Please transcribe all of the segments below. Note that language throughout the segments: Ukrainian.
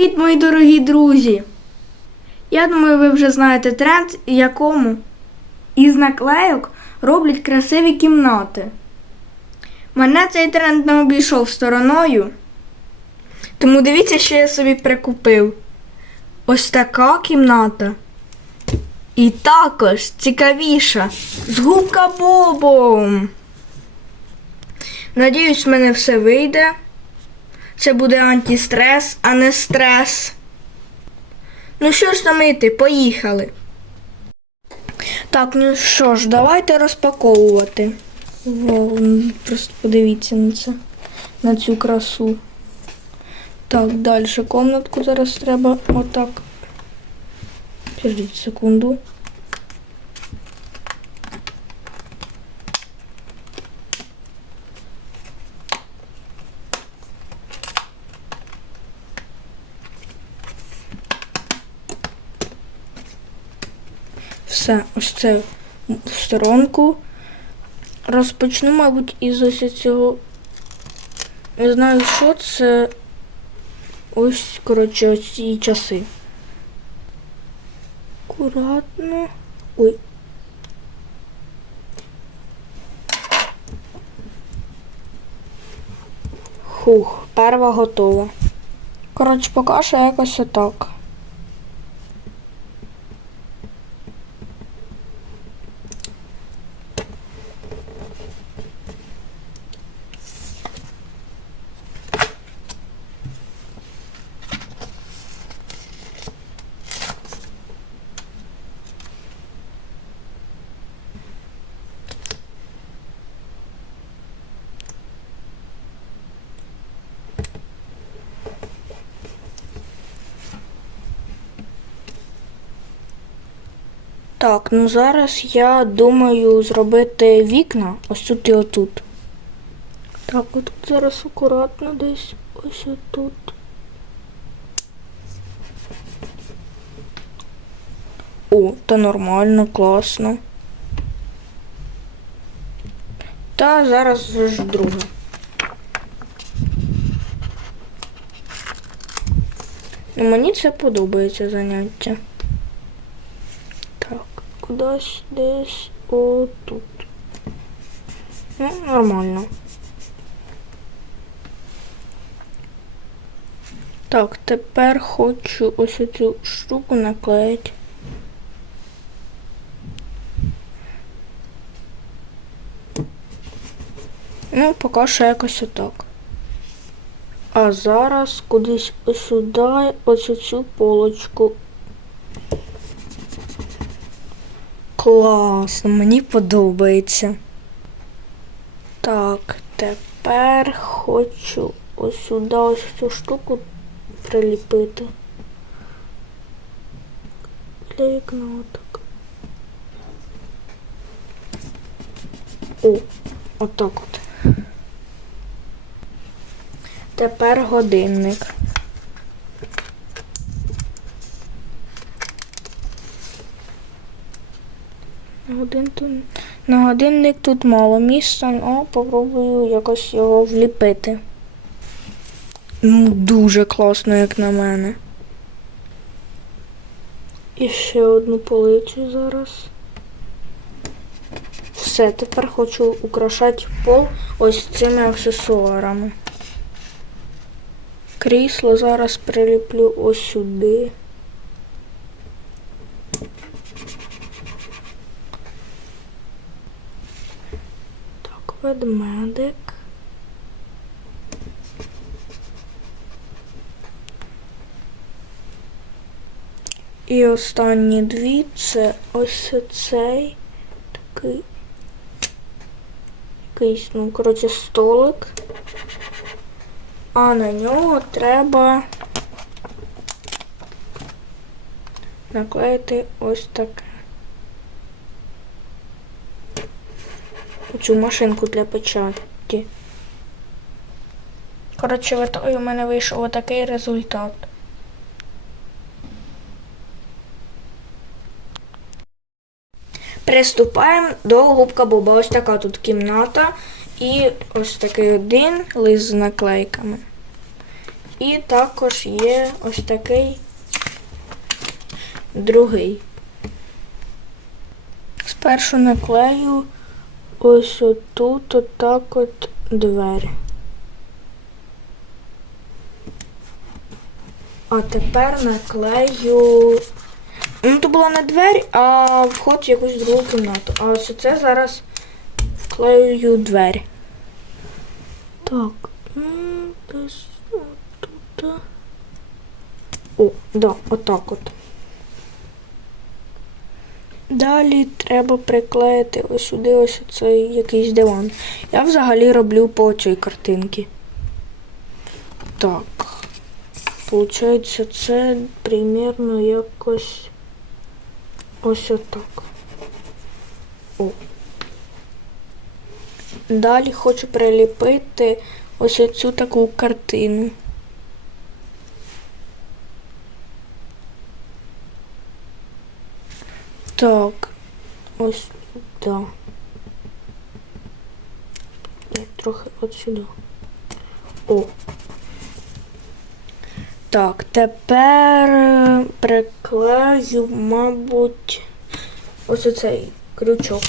Привіт, мої дорогі друзі! Я думаю, ви вже знаєте тренд, якому із наклейок роблять красиві кімнати. Мене цей тренд не обійшов стороною. Тому дивіться, що я собі прикупив. Ось така кімната. І також цікавіша з губка Бобом. Надіюсь, в мене все вийде. Це буде антистрес, а не стрес. Ну що ж там йти, поїхали. Так, ну що ж, давайте розпаковувати. Вау, ну, просто подивіться на це, на цю красу. Так, далі комнатку зараз треба отак. Підождіть секунду. Все, ось це в сторонку. Розпочну, мабуть, із ось цього. Не знаю, що це. Ось, коротше, ось ці часи. Акуратно. Ой. Хух, перва готова. Коротше, поки що якось отак. Так, ну зараз я думаю зробити вікна ось тут і отут. Так, от зараз акуратно десь ось отут. О, та нормально, класно. Та зараз ж друге. Мені це подобається заняття. Кудись десь отут. Ну, нормально. Так, тепер хочу ось цю штуку наклеїти. Ну, поки що якось отак. А зараз кудись сюди, ось цю полочку Класно, мені подобається. Так, тепер хочу ось сюди ось цю штуку приліпити. Для вікна отак. О, отак от. Тепер годинник. Годин- На годинник тут мало місця, але попробую якось його вліпити. Ну, дуже класно, як на мене. І ще одну полицю зараз. Все, тепер хочу украшати пол ось цими аксесуарами. Крісло зараз приліплю ось сюди. Так, ведмедик. І останні дві це ось цей такий якийсь, ну, коротше, столик. А на нього треба наклеїти ось таке. Цю машинку для печаті. Коротше, у мене вийшов отакий результат. Приступаємо до губка Боба. Ось така тут кімната і ось такий один лист з наклейками. І також є ось такий другий. Спершу наклею ось отут, отак от двері. А тепер наклею. Ну, то була не двері, а вход в якусь другу кімнату. А ось це зараз вклею двері. Так. О, да, отак от. Далі треба приклеїти ось сюди ось цей якийсь диван. Я взагалі роблю по цій картинці. Так. Получається, це примерно якось ось отак. О. Далі хочу приліпити ось цю таку картину. Так, ось да. Ні, трохи от сюди. О. Так, тепер е, приклею, мабуть, ось оцей крючок.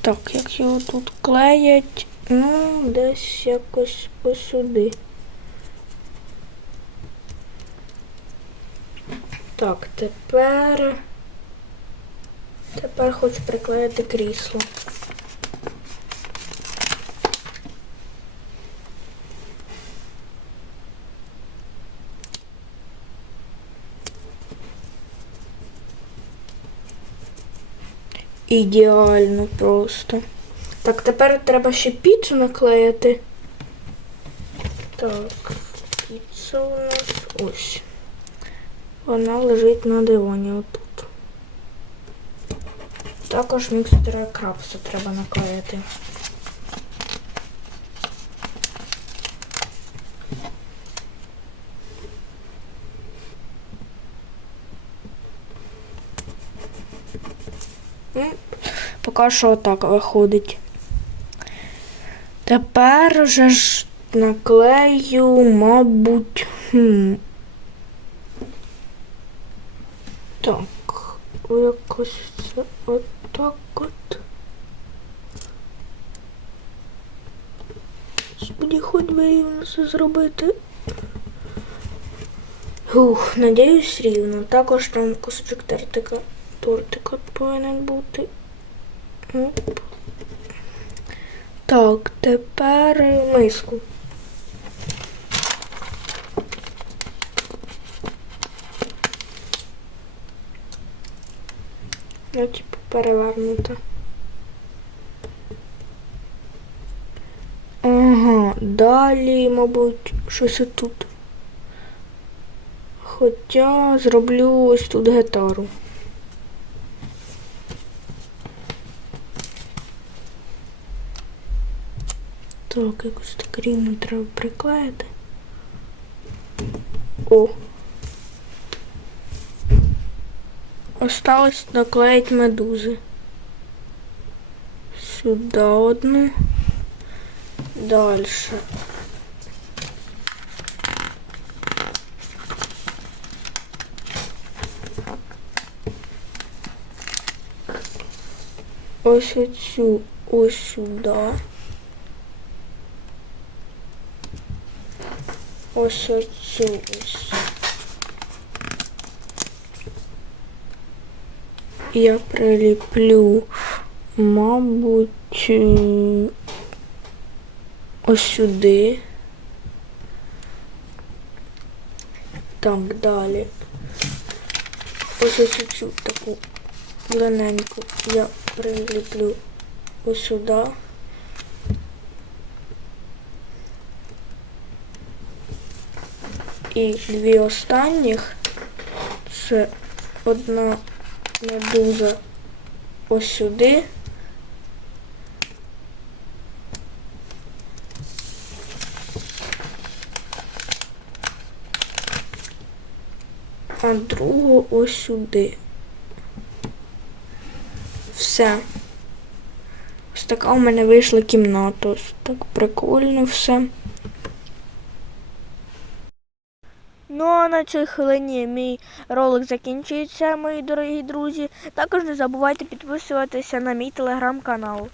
Так, як його тут клеять, ну, десь якось ось сюди. Так, тепер. Тепер хочу приклеїти крісло. Ідеально просто. Так, тепер треба ще піцу наклеїти. Так, піца у нас ось. Вона лежить на дивані отут. Також мікстера крапсу треба наклеїти. Ну, Поки що так виходить. Тепер вже ж наклею, мабуть. Хм. Так, якось це отак от. Господи, хоч би рівно це зробити. Ух, надіюсь рівно. Також там кусочок тортика, тортика повинен бути. Оп. Так, тепер миску. Ну, типу, перевернута. Ага, далі, мабуть, щось отут. Хоча зроблю ось тут гітару. Так, якось так рівно треба приклеїти. О. Осталось наклеїти медузи. Сюди одну. Дальше. Ось оцю ось сюди. Ось оцю ось. Я приліплю, мабуть, е, ось сюди. Так, далі. Ось ось цю таку длинненьку я приліплю ось сюди. І дві останніх це одна медуза ось сюди. А другу ось сюди. Все. Ось така у мене вийшла кімната. Ось так прикольно все. Ну а на цій хвилині мій ролик закінчується, мої дорогі друзі. Також не забувайте підписуватися на мій телеграм-канал.